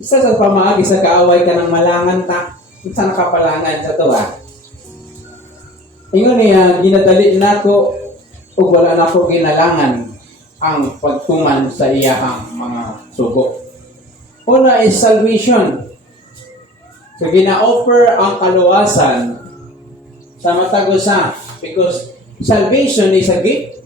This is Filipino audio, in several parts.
Isa sa pamaagi sa kaaway ka ng malangan ta, sa nakapalangan sa tuwa. Ingon niya, ginadali nako ug wala nako ginalangan ang pagtuman sa iyahang mga sugo. Una is salvation. So gina-offer ang kaluwasan sa matag usa because salvation is a gift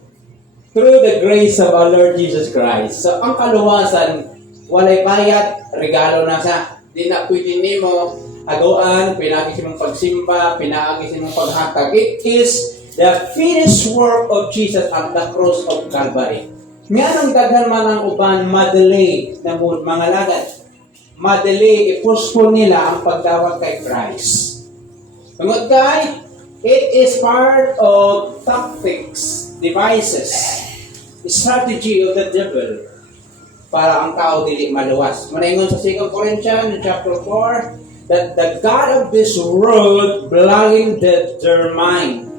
through the grace of our Lord Jesus Christ. So ang kaluwasan walay bayad, regalo na sa. Di na pwede nimo aguan, pinagis mong pagsimba, pinagis mong paghatag. It is the finished work of Jesus on the cross of Calvary. Nga nang daghan man ang uban, madelay ng mga lagad. Madelay, ipuspon nila ang pagdawat kay Christ. Tungod kay, it is part of tactics, devices, strategy of the devil para ang tao dili maluwas. Manaingon sa 2 Corinthians chapter 4 that the God of this world blinded their mind.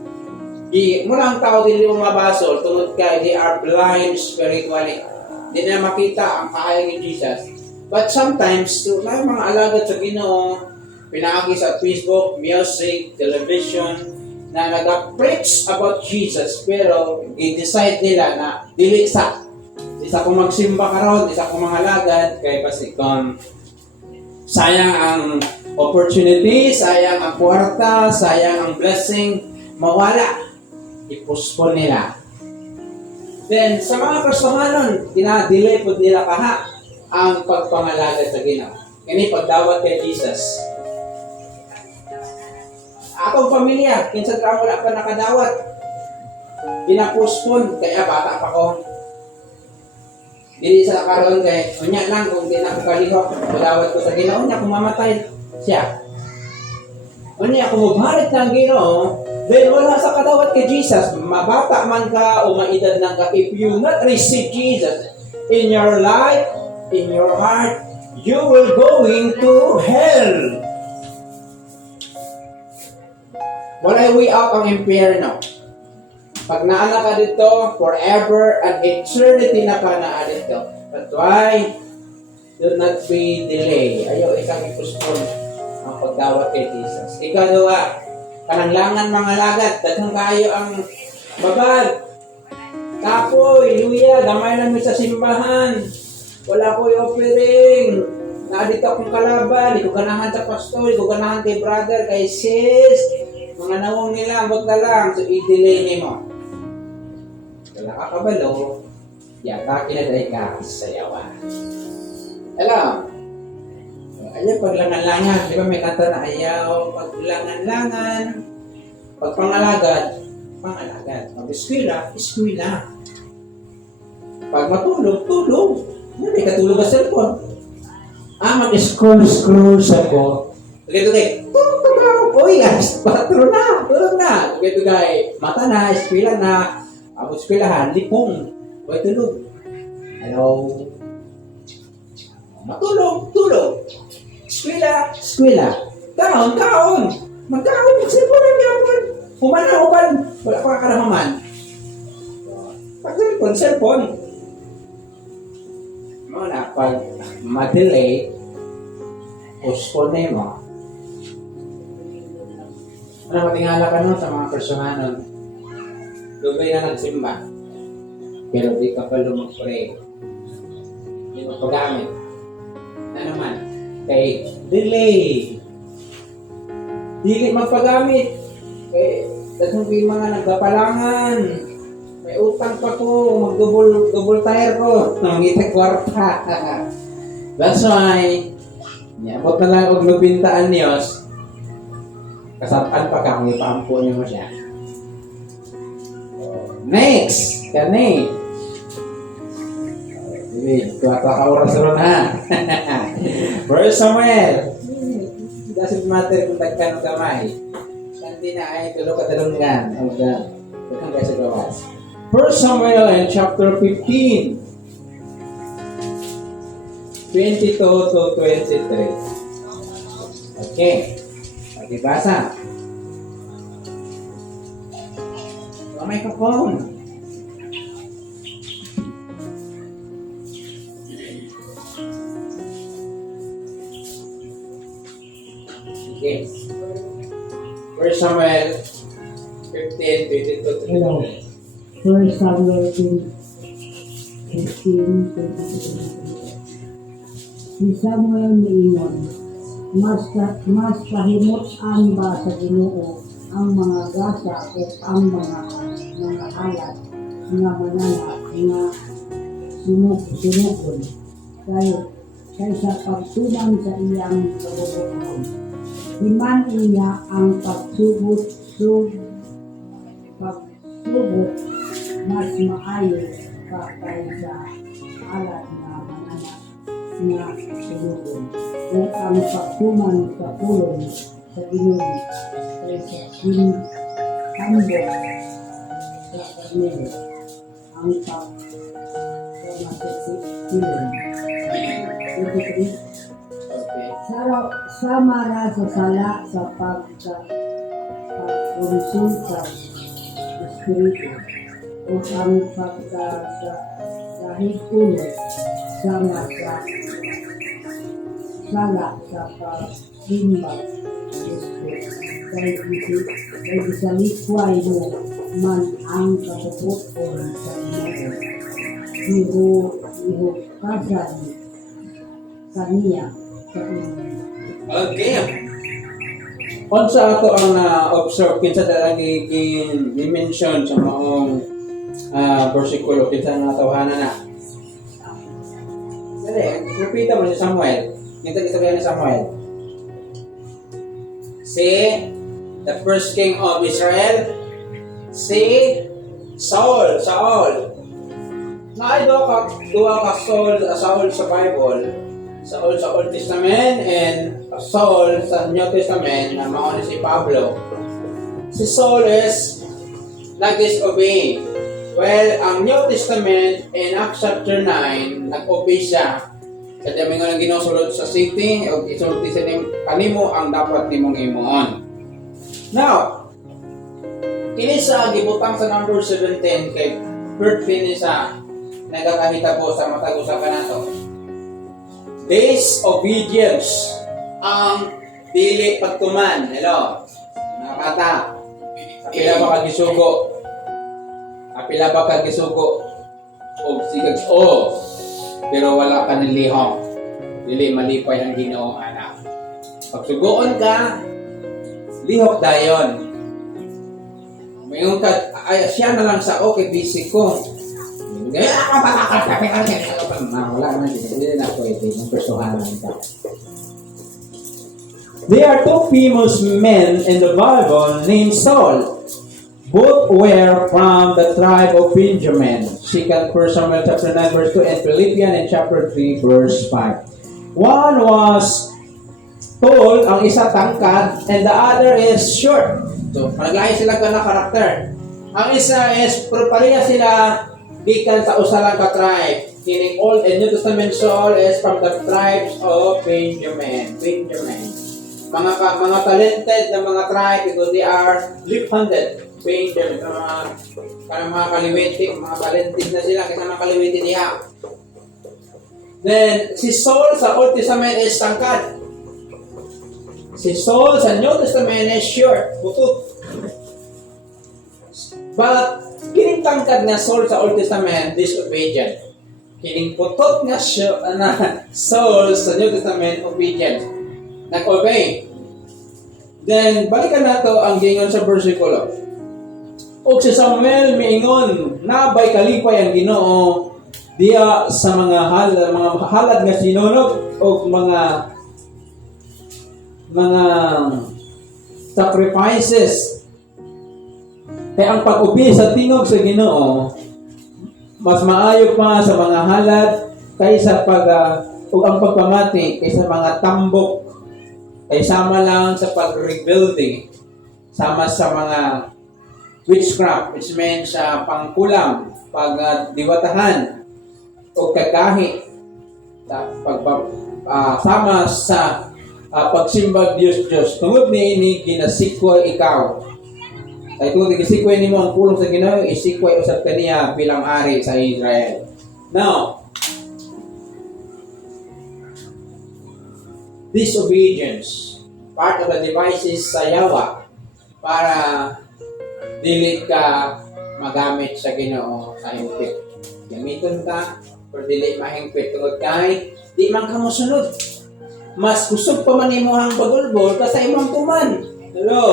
Mula ang tao dili mo mabasol tungod kay they are blind spiritually. Di na makita ang kahayag ni Jesus. But sometimes, may mga alagad sa Ginoo, pinaagi sa Facebook, music, television, na nag-preach about Jesus, pero i-decide nila na dili sa ko magsimba karon, isa ko mga alagad, kay pasikon. Sayang ang opportunity, sayang ang kwarta, sayang ang blessing, mawala. I-postpone nila. Then, sa mga Kristohanon, ina-delay po nila kaha ang pagpangalagad sa Ginoo. Kini pagdawat kay Jesus. Atong pamilya, kinsa ka wala pa nakadawat. Gina-postpone kaya bata pa ko. Dili sa karon kay unya lang kung di na ko kalihok, madawat ko sa Ginoo, unya kung mamatay siya. Unya kung mabalik ng Ginoo, then wala sa kadawat kay Jesus. Mabata man ka o maedad lang ka, if you not receive Jesus in your life, in your heart, you will going to hell. Walay way out ang impyerno. Pag naana ka dito, forever and eternity na ka na dito. That's why, do not be delay. Ayaw, isang ipustpon ang pagdawat kay Jesus. Ikaduha, kananglangan mga lagat, daghang kayo ang babag. Kapoy, luya, gamay namin sa simbahan. Wala ko yung offering. Naadito akong kalaban. Di ko ganahan sa pastor. Di ko ganahan kay brother, kay sis. Mga nawong nila, wag na lang. So, i-delay niyo mo. Wala ka kabalo. Yata kinaday ka sa sayawan. Alam. Ayaw, paglangan-langan. Di ba may kanta na ayaw? Paglangan-langan. Pagpangalagad, pangalagad. Pag-eskwila, eskwila. Pag matulog, tulog. May katulog ang cellphone. Mag-scroll ako. Tugay. Uy, guys, patro na. Tulog na. Tugay. Mata na, eskwila na. Abot eskwilahan, lipong. Uy, tulog. Hello. Matulog. Eskwila. Kaon. Magkaon. Cellphone ang gawin. Human. Wala pa karamaman. Pag cellphone. Muna, pag ma-delay, postpone mo. Matingala ka nun sa mga personanon. Dugay na nagsimba. Pero di ka pa lumag-pray. Di mo pagamit. Na naman, kay delay. Dili magpagamit. Kay datong mga nagpapalangan. May utang pa ko, mag-double tire ko. Nangita kwarta. That's why, abot na lang og lubintaan niyos. Kasapaan pa ka, may paampo niyo mo siya. Next, kani. Tuwa ka oras ron ha. First Samuel. Doesn't matter kung tagkan o gamay. Kanti na ay tulo ka dalungan. Ito guys sa gawas. 1 Samuel and chapter 15, 22 to 23. Okay. Magbasa. Microphone. Okay. 1 Samuel 15, 22, Hello. 1 Samuel 15, 22. Si Samuel niingon, mas kahimutan ba sa Ginoo ang mga gasa o ang mga halad nga manana nga sinugon kaysa pagtuman sa iyang kabubuhan. Himan niya ang pagsubok mas maayo pa kaysa alat na manana nga sinugon. Kung ang pagtuman sa pulong sa Ginoo kaysa hambog sa karnero ang pagkamasisilan. Okay. Samara sa sala sa pagkonsulta espiritu o ang pagkakahikulo sama sa sala sa pagsimba kay isalikway mo man ang kabubukon sa Ginoo ihukasan kaniya sa inyo. Okay. Unsa ato ang na-observe kinsa dalang i-mention sa maong bersikulo kinsa nga tawhana na. Dali, repita mo si Samuel. Kita ni Samuel. Si the first king of Israel, si Saul. Naay duha ka Saul sa Bible. Saul sa Old Testament and Saul sa New Testament na mao ni si Pablo. Si Saul is nag-disobey. Well, ang New Testament in Acts chapter 9, nag-obey siya. Sa dami nga nang ginusulod sa city, o isulti sa kanimo ang dapat nimong imuon. Now, kini sa gibutang sa number 17 kay Bert Finney sa nagakahitabo sa matag usa ka nato. Disobedience ang dili pagtuman. Hello, mga bata. Kapila ba kagisugo? O sigag pero wala ka nilihong. Dili malipay ang Ginoo anak. Pagsugoon ka, lihok dayon. Mayroon ka, siya na lang sa okay, busy ko. Wala na din na pwede ng persohanan ka. There are two famous men in the Bible named Saul. Both were from the tribe of Benjamin. 2 Samuel chapter 9 verse 2 and Philippians in chapter 3 verse 5. One was tall, ang isa tangkad, and the other is short. So, paglahi sila ka na karakter. Ang isa is, pareha sila gikan sa usalang ka-tribe. Kining Old and New Testament Saul is from the tribes of Benjamin. Mga talented na mga tribe because they are left-handed. Benjamin, mga kaliwete, mga talented na sila kasi mga kaliwete niya. Then, si Saul sa Old Testament is tangkad. Si Saul sa New Testament is short, butut. But, kining tangkad na Saul sa Old Testament, disobedient. Kining putot nga Saul sa New Testament, obedient. Nag-obey. Then, balikan nato ang gingon sa versikulo. O si Samuel miingon, nabay kalipay ang Ginoo diya sa mga halad nga sinunog o mga sacrifices. Kaya ang pag-ubi sa tingog sa Ginoo mas maayo pa sa mga halad kaysa ug ang pagpamati kaysa mga tambok kaysa lang sa pag-rebuilding sama sa mga witchcraft, which means pangkulam, pagdiwatahan o kagahi sama sa pagsimbag Diyos. Tungod ni ginasikway ikaw. Kaya kung ginasikway nimo ang pulong sa Ginoo, isikway usab kaniya bilang ari sa Israel. Now, disobedience. part of the devices sa yawa para dili ka magamit sa Ginoo sa hingpit. Gamiton ka pero dili mahingpit tungod kay di man ka mosunod. Mas kusog pa man imong bagulbol ka sa imong tuman. Hello.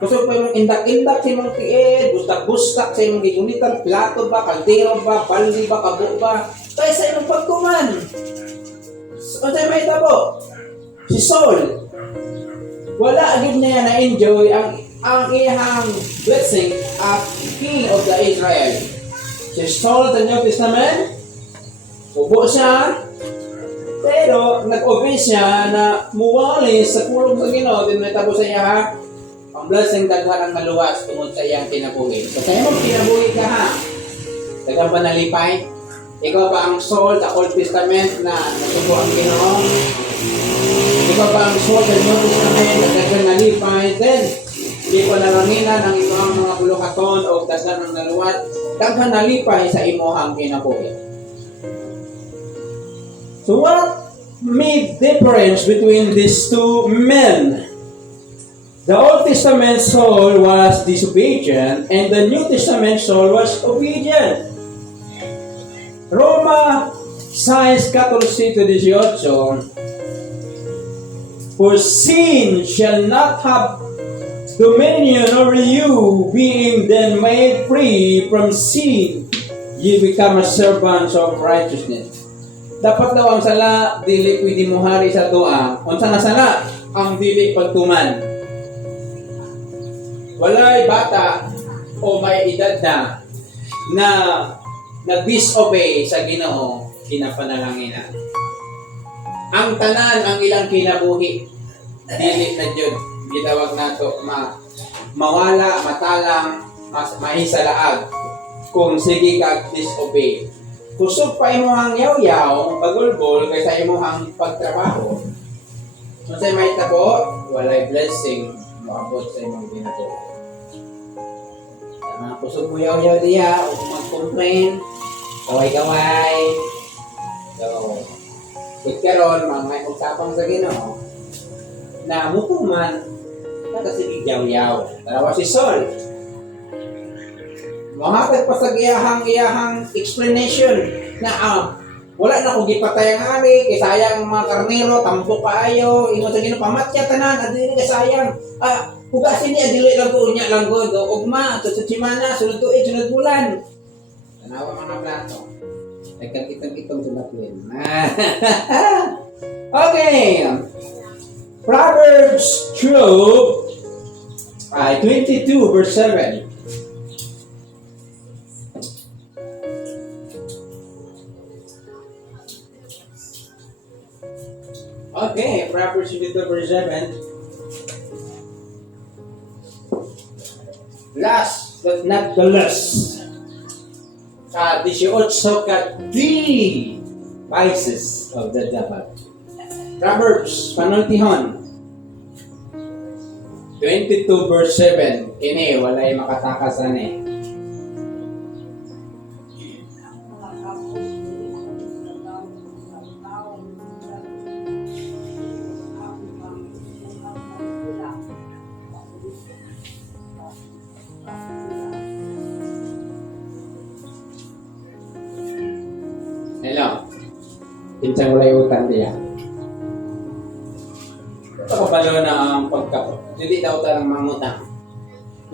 Kusog pa imong indak-indak sa imong tiid, bustak-bustak sa imong gigunitan, plato ba, kaldero ba, baldi ba, kabo ba, kaya sa imong pagtuman. So, sa'yo may tabo? Si Saul, wala agad niya na-enjoy ang iyang blessing as King of the Israel. Si Saul sa New Testament, ubo siya, pero nag-obey siya na muwali sa pulong sa Ginoo, din may tabo sa iya ha. Ang blessing daghan ang maluwas tungod sa iyang kinabuhi. So sa imong kinabuhi ka ha, daghang panalipay. Ikaw ba ang Saul sa Old Testament na nasuko ang Ginoo? Ikaw ba ang Saul sa New Testament na daghang nalipay? Then, di ko naranginan ang imong mga bulukaton o daghan ang naluwas. Daghang nalipay sa imong kinabuhi. So what made difference between these two men? The Old Testament Saul was disobedient and the New Testament Saul was obedient. Roma 6:14-18 For sin shall not have dominion over you, being then made free from sin, ye become a servants of righteousness. Dapat daw ang sala dili pwede muhari sa tuwa. Unsa na sala? Ang dili pagtuman. Walay bata o may edad na nag-disobey sa Ginoo kinapanalangina. Ang tanan ang ilang kinabuhi dili na jud gitawag nato mawala, matalang, mahisalaag kung sige kag disobey. Kusog pa imong yaw-yaw pagulbol kaysa imong pagtrabaho. Unsay may tabo, walay blessing moabot sa imong ginatuo. Mga kusog mo yaw-yaw diya o mag-complain, kaway-kaway. So, karon mga usapang sa Ginoo na mutuman kada sige yaw-yaw. Tarawa si Saul. Mahatag pa sa iyahang explanation na wala na ko gipatay ang ari, kay sayang mga karnero, tampo kaayo, ingon sa Ginoo pamatya tanan, adili kay sayang. Hugasin niya, dili lang ko, unya lang ko, ugma, tutsimana, sunod tuig, sunod bulan. Tanawa mga plato. Nagkakitang-kitang sunatuin. Okay. Proverbs 22 verse 7. Okay, Proverbs 22 verse 7. Last but not the least, 18 ka the vices of the devil. Proverbs, panultihon, 22 verse 7. Kini, walay makatakasan eh. Hello. Pinsang walay utang diya. Ito kabalo na ang pagkapot. Hindi daw tarang mangutang.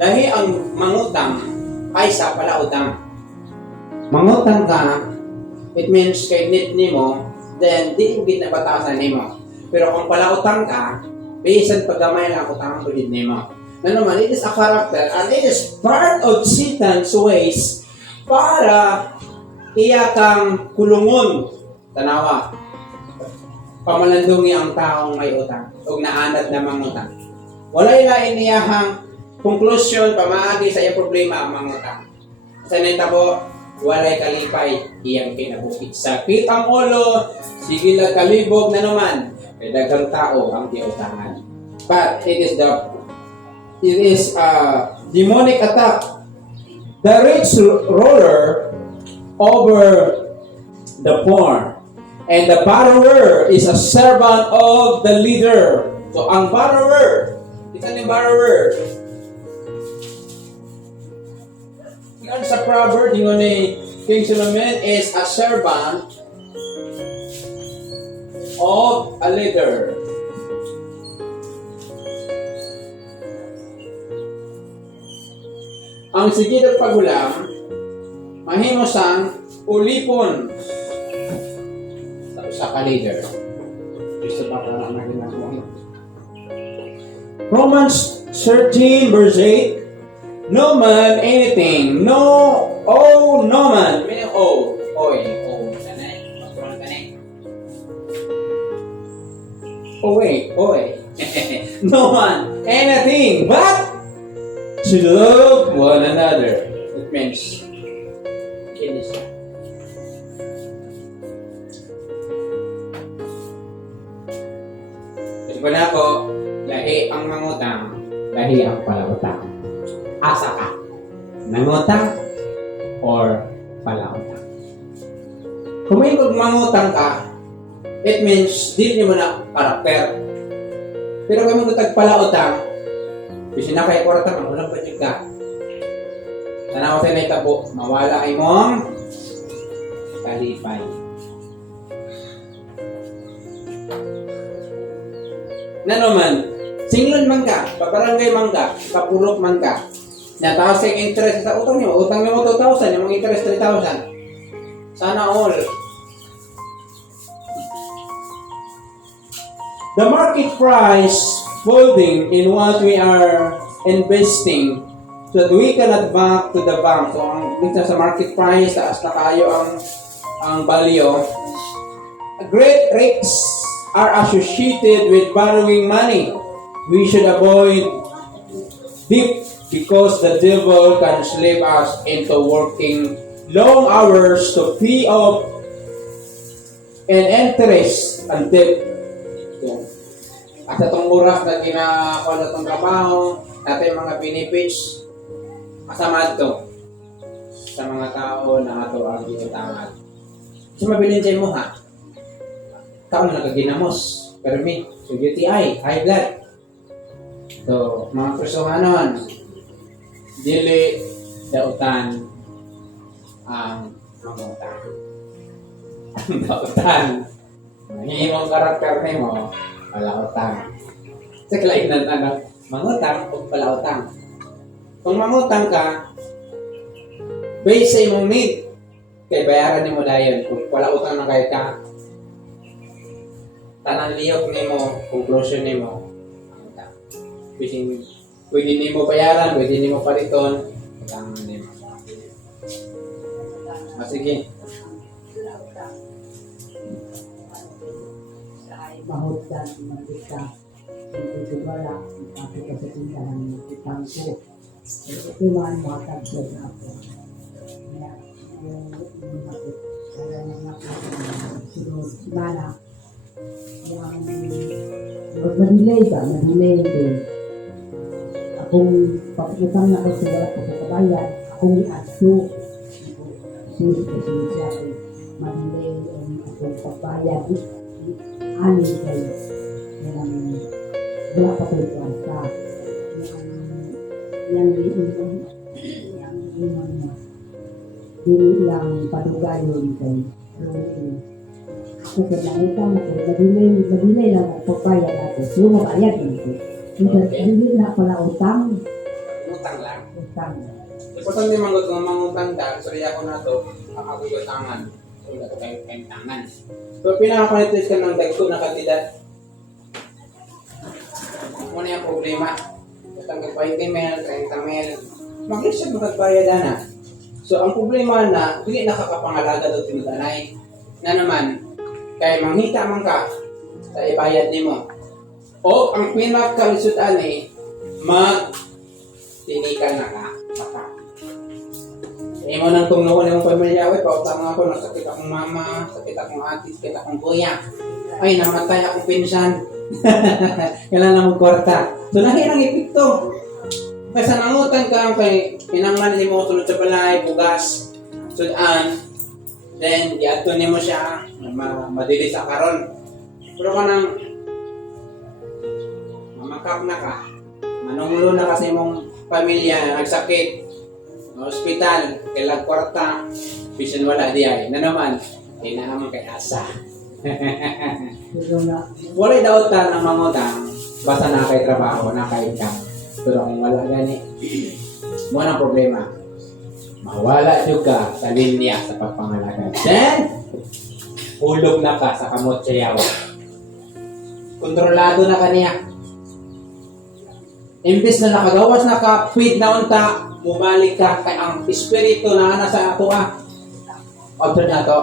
Lahi ang mangutang ay sa pala utang. Mangutang ka, it means kay need nimo, then di mo ginabatasan nimo. Pero kung pala utang ka, bisan paggamay lang utang mo din nimo. Naman, it is a character and it is part of Satan's ways para iya kang kulungon. Tanawa. Pamalandungi ang taong may utang o naanad na mangutang. Walay lain niyahang conclusion pamaagi sa iyang problema ang mangutang. Sa nitabo, walay kalipay iyang kinabuhi. Sakit ang ulo, sige lang kalibog na naman. Kaya daghang tao ang tiutangan. But it is a demonic attack. The rich ruler over the poor, and the borrower is a servant of the leader. So, ang borrower, isa yung borrower. Yan sa proverb, yung ni King Solomon is a servant of a leader. Ang sigid pagulam, mahimo sang ulipon sa ka-leader. Gusto ba ka na ginagawa? Romans 13 verse 8, no man anything, no man, meaning kanay, magkaroon kanay. No man anything but to love one another. It means kinis. Ito na ako, lahi ang mangutang, lahi ang palautang. Asa ka? Mangutang or palautang? Kung may mangutang ka, it means di mo na karakter. Pero kung may palautang, kasi na kay kwarta, magulang pa dyan ka. Tanaw sa may tabo, mawala ay mong kalipay. Na naman, singlon man ka, paparangay man ka, papulok man ka, natawag sa interest sa utang niyo 2,000, yung interest 3,000. Sana all. The market price folding in what we are investing so that we cannot back to the bank. So, ang minsan sa market price, taas na kayo ang value. Great risks are associated with borrowing money. We should avoid deep because the devil can slip us into working long hours to pay off and interest and debt. At itong oras na ginagawa na itong trabaho, natin mga benefits, kasama ito sa mga tao na ito ang ginutangad. Kasi mabilin dyan mo ha, tao na nagaginamos, permi, so UTI, high blood. So, mga personanon, dili dautan ang mangutang. Ang dautan, mahimong karakter mo, palautang. Sa kalainan mangutang o palautang. Kung mangutang ka, base sa imong need, kay bayaran ni mo dayon. Kung palautang na kayo ka, tanang liyok ni mo, conclusion ni mo, mangutang. Pwede ni mo bayaran, pwede ni mo paliton, utang ni mo. Sige. Mahutdan magkita hindi wala ako kasi tindahan ng utang ko ito man makatagod na ako kaya yung makit kaya sunod simana yung madilay din akong pagkutang na ako sa wala ko sa kabayan akong i-aso siya madilay akong pagbayan ani kayo wala pa ko ito yang iman mo dili lang padugayon kay ako kanangutang ako madilay lang ako pagbayad ako sumo ayat ko hindi na pala utang Utang lang. utang Importante mangutang dahil sorry ako na to, ang ako utangan. So, dato kayo tangan. So, pinaka-connected ka ng dagko na kandidat. Muna yung problema. Tanggap 20 mil, 30 mil. Mag-isip magbayad na. So, ang problema na, hindi nakakapangalaga daw tinutanay. Na naman, kaya manghita man ka, sa ibayad ni mo. O, ang pinaka-lisudan tinikan na ka. Baka. Mo nang tungnoon yung pamilya, pautang ako, nasakit akong mama, sakit akong ate, sakit akong kuya. Ay, namatay akong pinsan. Kailan na magkwarta. So, nahirang epekto. Kasi nangutan ka, kay pinangman ni mo, tulad sa balay, bugas, sudan, then, diato ni mo siya, madili sa karon. Pero ka nang, makak na ka. Manunglo na kasi mong pamilya, nagsakit, hospital, kailang kwarta, bisan wala di ay. Na naman, kailangan kay asa. Pero na, Wala'y dautan ng mga utang, basta na kay trabaho, na kay income. Pero kung wala gani, mo ang problema. Mawala juga sa linya sa pagpangalaga. Then, hulog na ka sa kamot sayaw. Kontrolado na kaniya. Imbes na nakagawas na ka, feed na unta, bumalik ka kay ang espiritu na ana sa ato After na to,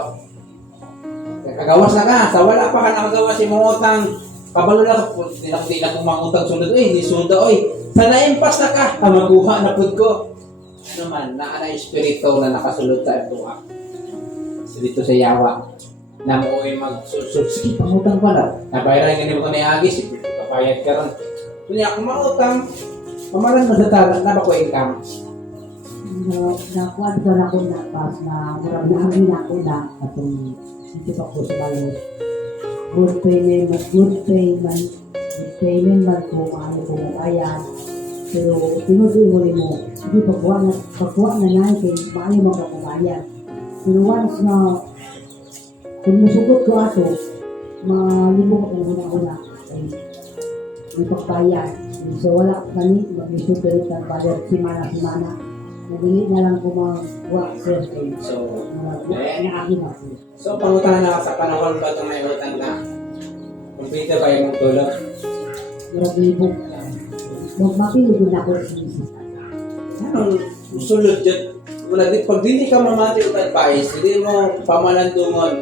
kagawas na ka, sa wala pa ka nakagawas yung mga utang, kabalo na ka, di na kung mga utang sunod, di sundo, sa naimpas na ka, maguha na pud ko. Ano man, naana espiritu na nakasulod sa ato Espiritu sa yawa, na mo mag-sulsul, sige, pangutang pala. Nabayaran ganyan mo na agis, kapayag ka ron. Kunya, kung mga utang, pamaran mo sa talan, na ba ko income? nakuha ko na kung napas na murag na ang hinako na atong dito pa ko sa balot. Good payment man kung ano kung ayan. Pero tinuloy mo rin mo, hindi pagkuha na na kay maayo mo ka kumayan. Pero once na kung musugot ko ato, malibok ko una-una. May pagbayan. So wala kami, mag-isupirit ang bayad simana-simana. Nagili na lang kung mga sir. So, Naakin ako. So, pangutangan na sa panahon ba itong may utang na? Kumplito ba yung tulog? Malibok. Magmapili ko na ako sa isa. Anong sulod dyan? Wala, pag hindi ka mamati o advice, hindi mo pamalandungon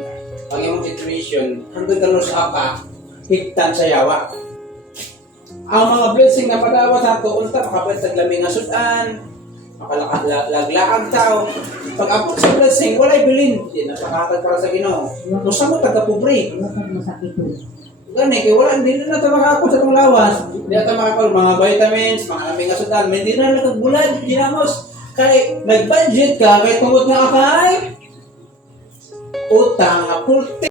ang iyong situation, hanggang ka sa ka, higtan sa yawa. Ang mga blessing na padawa sa ito, unta, makapalit sa laming asudan, makalaglaag tao. Pag abot sa blessing, wala'y bilin. Hindi na pakatag para sa Ginoo. Kung sa mo, taga-pobre. Wala kang masakit ko. Gani, kaya wala, hindi na ito makakapot sa itong lawas. Hindi na ito makakapot, mga vitamins, mga laming asudan, hindi na nakagbulad, ginamos. Kaya nag-budget ka, kaya tungkol nga akay, utang,